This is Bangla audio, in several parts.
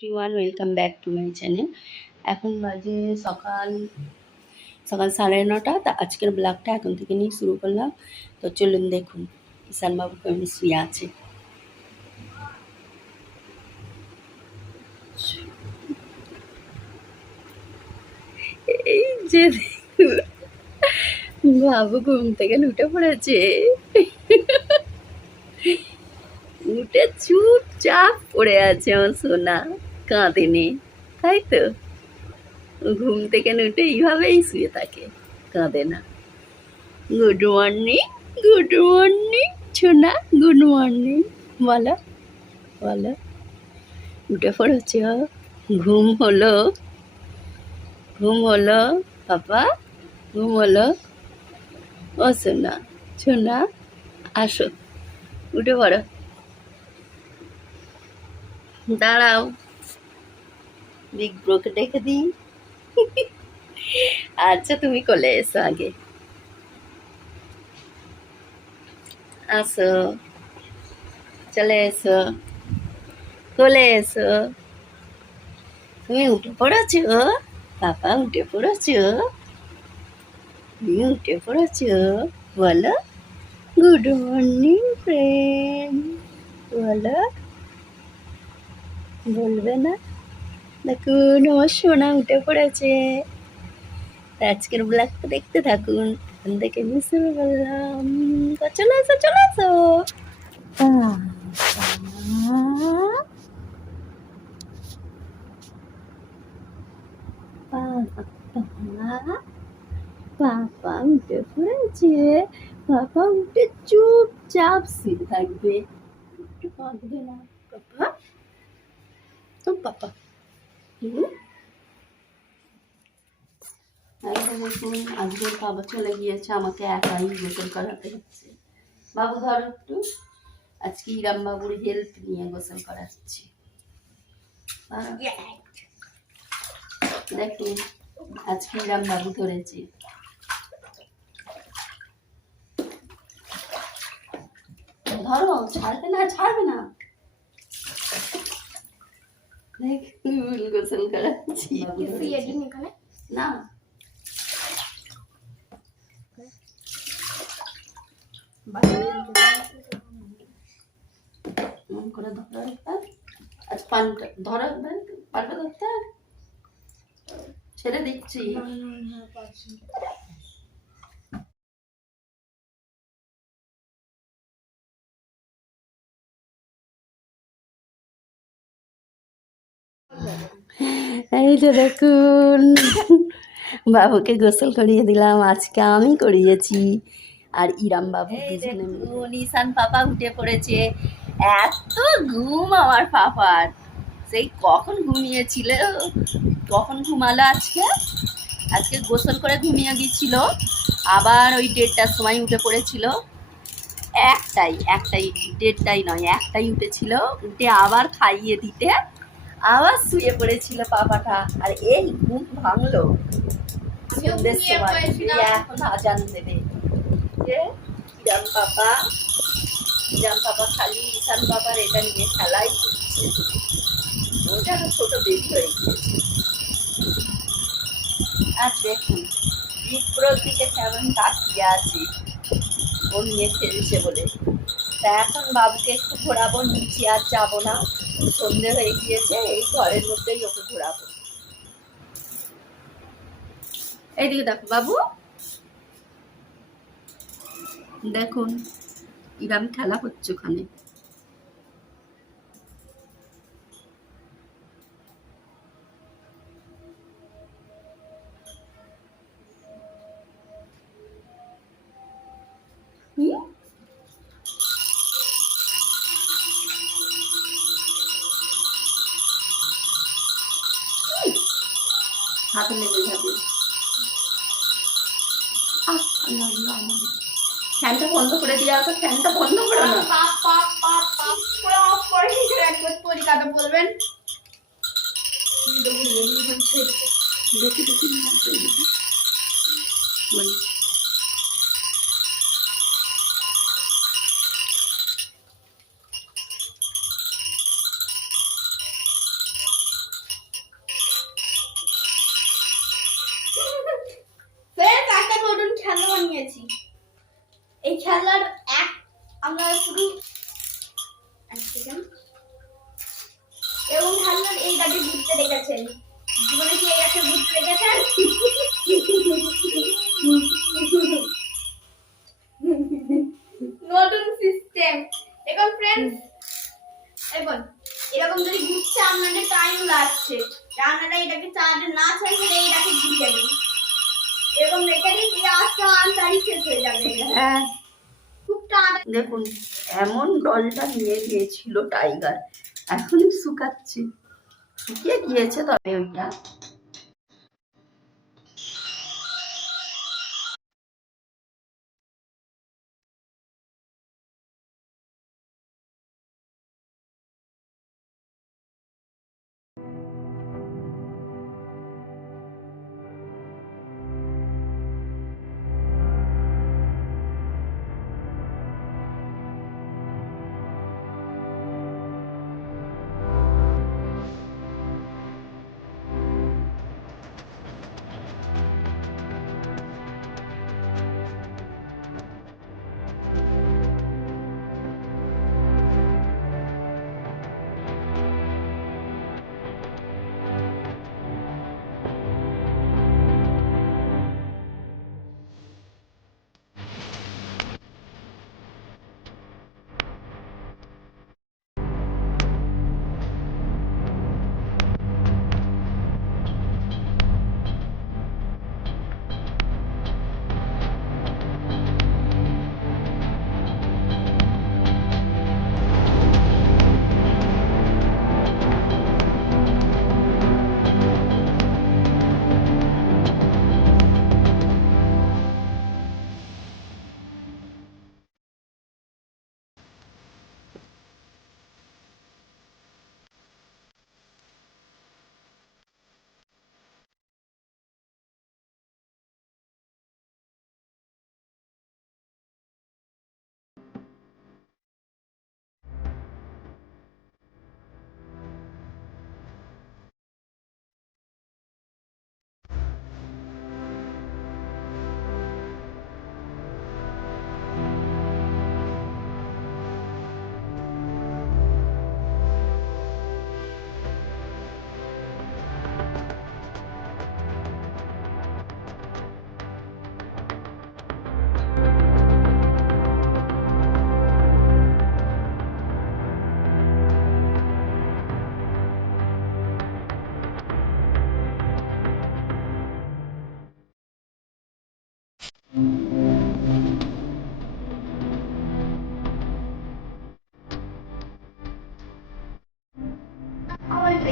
Everyone, welcome back to my channel. এখন বাজে সকাল সকাল 9:30। তা আজকের ব্লগটা এখন থেকে নিয়ে শুরু করলাম। তো চলুন দেখুন ঈশানবাবু কেমন শুয়ে আছে। এই যে বাবু ঘুম থেকে উঠে পড়েছে, উঠে চুপচাপ পড়ে আছে আমার সোনা, কাঁদেনি, তাই তো? ঘুম থেকে উঠে এইভাবেই শুয়ে থাকে, কাঁদে না। গুড মর্নিং, গুড মর্নিং সোনা, গুড মর্নিং। বলো বলো, উঠে পড়েছ? ঘুম হলো? ঘুম হলো পাপা? ঘুম হলো? ও সোনা, সোনা আসো, উঠে পড়ো। দাঁড়াও, বিগ ব্রোকে ডেকে দিই। আচ্ছা, তুমি কোলে এসো আগে, আসো, চলে এসো, কোলে এসো। তুমি উঠে পড়েছো? পাপা উঠে পড়েছো? তুমি উঠে পড়েছো? বলো গুড মর্নিং ফ্রেন্ড, বলো। বলবে না? দেখুন আমার সোনা উঠে পড়েছে। আজকের ব্লগটা দেখতে থাকুন, এখান থেকে আমি শুরু করলাম। তো চলে আসো, চলে আসো। পাপা উঠে পড়েছে। পাপা উঠে চুপচাপ শুয়ে থাকবে, একটু কাঁদবে না। পাপা, তো পাপা দেখুন আজকের বাবা চলে গিয়েছে, আমাকে একাই গোসল করাতে হচ্ছে। বাবু ধর একটু, আজকে ইরাম বাবুর হেল্প নিয়ে গোসল করাচ্ছি। দেখুন আজকে ইরাম বাবু ধরেছে। ধরো, ছাড়বে না, ছাড়বে না। দেখুন গোসল করাচ্ছি না। করে ধরো একবার, আজ পানটা ধরো একবার, পানটা ধরতে ছেড়ে দিচ্ছি। এই যে দেখুন বাবুকে গোসল করিয়ে দিলাম, আজকে আমি করিয়েছি। আর ইরাম বাবু দুজনে নিশান পাপা উঠে পড়েছে। এত ঘুম আমার পাপার, সেই কখন ঘুমিয়েছিল, কখন ঘুমালো আজকে। আজকে গোসল করে ঘুমিয়ে গিয়েছিল, আবার ওই 1:30টার সময় উঠে পড়েছিল। একটাই 1:30টাই নয়, একটাই উঠেছিল, উঠে আবার খাইয়ে দিতে আবার শুয়ে পড়েছিল পাপাটা। আর এই ঘুম ভাঙলো সন্ধ্যের সময়, এখন আজান দেবে। যে ইরাম পাপা খালি ঈশান বাবার এটা নিয়ে খেলাই করছে। ওটা ছোট বেবি হয়ে গিয়েছে। আর দেখুন বিপ্রর দিকে কেমন তাকিয়ে আছে, ও নিয়ে খেলছে বলে। তা এখন বাবুকে একটু ঘোরাবো, নিচে আর যাবো না, সন্ধে হয়ে গিয়েছে, এই ঘরের মধ্যেই ওকে ঘোরাবো। এইদিকে দেখো বাবু, দেখুন ইরাম খেলা হচ্ছে ওখানে। হাতে লেগে যাবে। ফ্যানটা বন্ধ করে দিয়ে আসো, ফ্যানটা বন্ধ করে না। বলবেন দেখি দেখি বলি। নিয়েছি। এই খেলার আমরা শুধু এবং খেলার এই গাড়ি ঘুরতে দেখেছেন, জীবনে কি এই গাছে ঘুরতে দেখেছেন? নতুন সিস্টেম এখন ফ্রেন্ডস, এখন এরকম যদি ঘুরছে আপনাদের টাইম লাগছে, আপনারা এটাকে চার্জে না চাইলে এটাকে ঘুরিয়ে দিন, এরকম রেখে দিন, এটা আস্তে আস্তে শেষ হয়ে যাবে। হ্যাঁ খুব টান। দেখুন এমন ডলটা নিয়ে গিয়েছিল টাইগার, এখনই শুকাচ্ছে, শুকিয়ে গিয়েছে তবে ওইটা।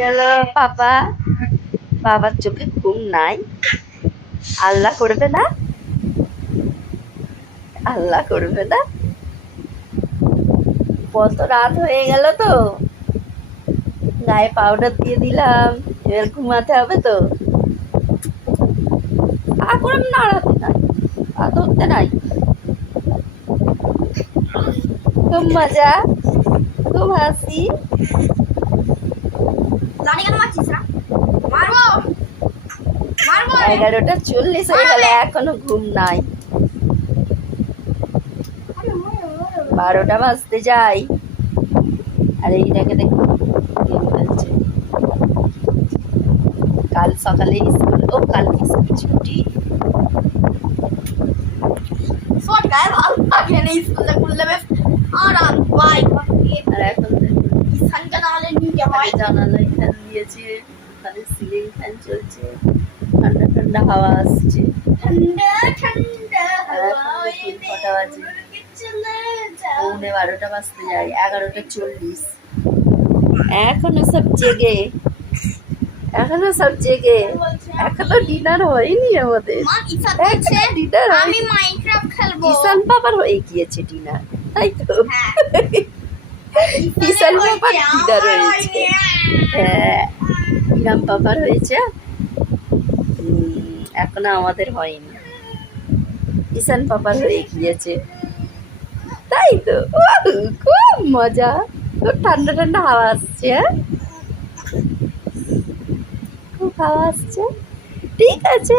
হ্যালো পাপা, বাবার চোখে ঘুম নাই, আল্লাহ করবে না, আল্লাহ করবে না। কত রাত হয়ে গেল তো, গায়ে পাউডার দিয়ে দিলাম, এবার ঘুমাতে হবে তো। এখন নাড়াতে নাই, পা ধরতে নাই। খুব মজা, খুব হাসি। 11:40 হয়ে গেল, এখনো ঘুম নাই। 12টা বাজতে যাই, আর এইটাকে দেখুন গেম খেলছে। কাল সকালে স্কুল, ও কালকে স্কুল ছুটি। আর এখন জানালায় ফ্যান দিয়েছে, ওখানে সিলিং ফ্যান চলছে, ঠান্ডা ঠান্ডা হাওয়া আসছে। কটা বাজে? 12:15 বাজতে যায়, 11:40। এখনো সব জেগে, এখনো সব জেগে, এখনো ডিনার হয়নি আমাদের। ডিনার আমি মাইনক্রাফট খেলবো। ঈশান পাপার হয়ে গিয়েছে ডিনার, তাই তো? ঈশান পাপার ডিনার হয়েছে, হ্যাঁ ইরাম পাপার হয়েছে, এখনো আমাদের হয়নি। ঈশান পাপার হয়ে গিয়েছে, তাই তো? খুব মজা, খুব ঠান্ডা ঠান্ডা হাওয়া আসছে, খুব হাওয়া আসছে। ঠিক আছে,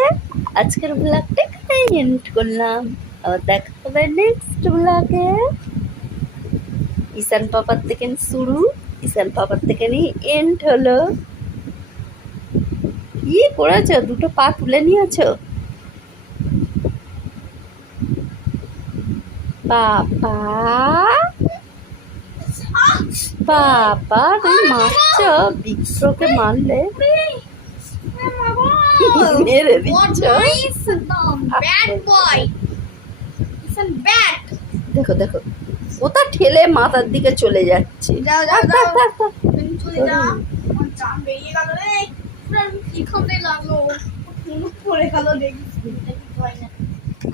আজকের ব্লগটা এখানেই এন্ড করলাম। আবার দেখা হবে নেক্সট ব্লগে। ঈশান পাপার থেকে শুরু, ঈশান পাপার থেকে নিয়ে এন্ড হলো। কি করেছো, দুটো পা তুলে নিয়েছো? পাপা পাপা তুমি মারছো, বিক্রকে মারলে মেরে দিচ্ছ। ব্যাড বয়, ইসন ব্যাড। দেখো দেখো, ওটা ঠেলে মাথার দিকে চলে যাচ্ছে। যাও যাও যাও, তুমি চলে যাও। আমার জান বেরিয়ে গেল রে, পুরো কি খামতে লাগলো, পড়ে গেল। দেখি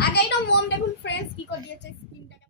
আগে এটা মম দেখুন ফ্রেন্ডস কি করে দিয়েছে।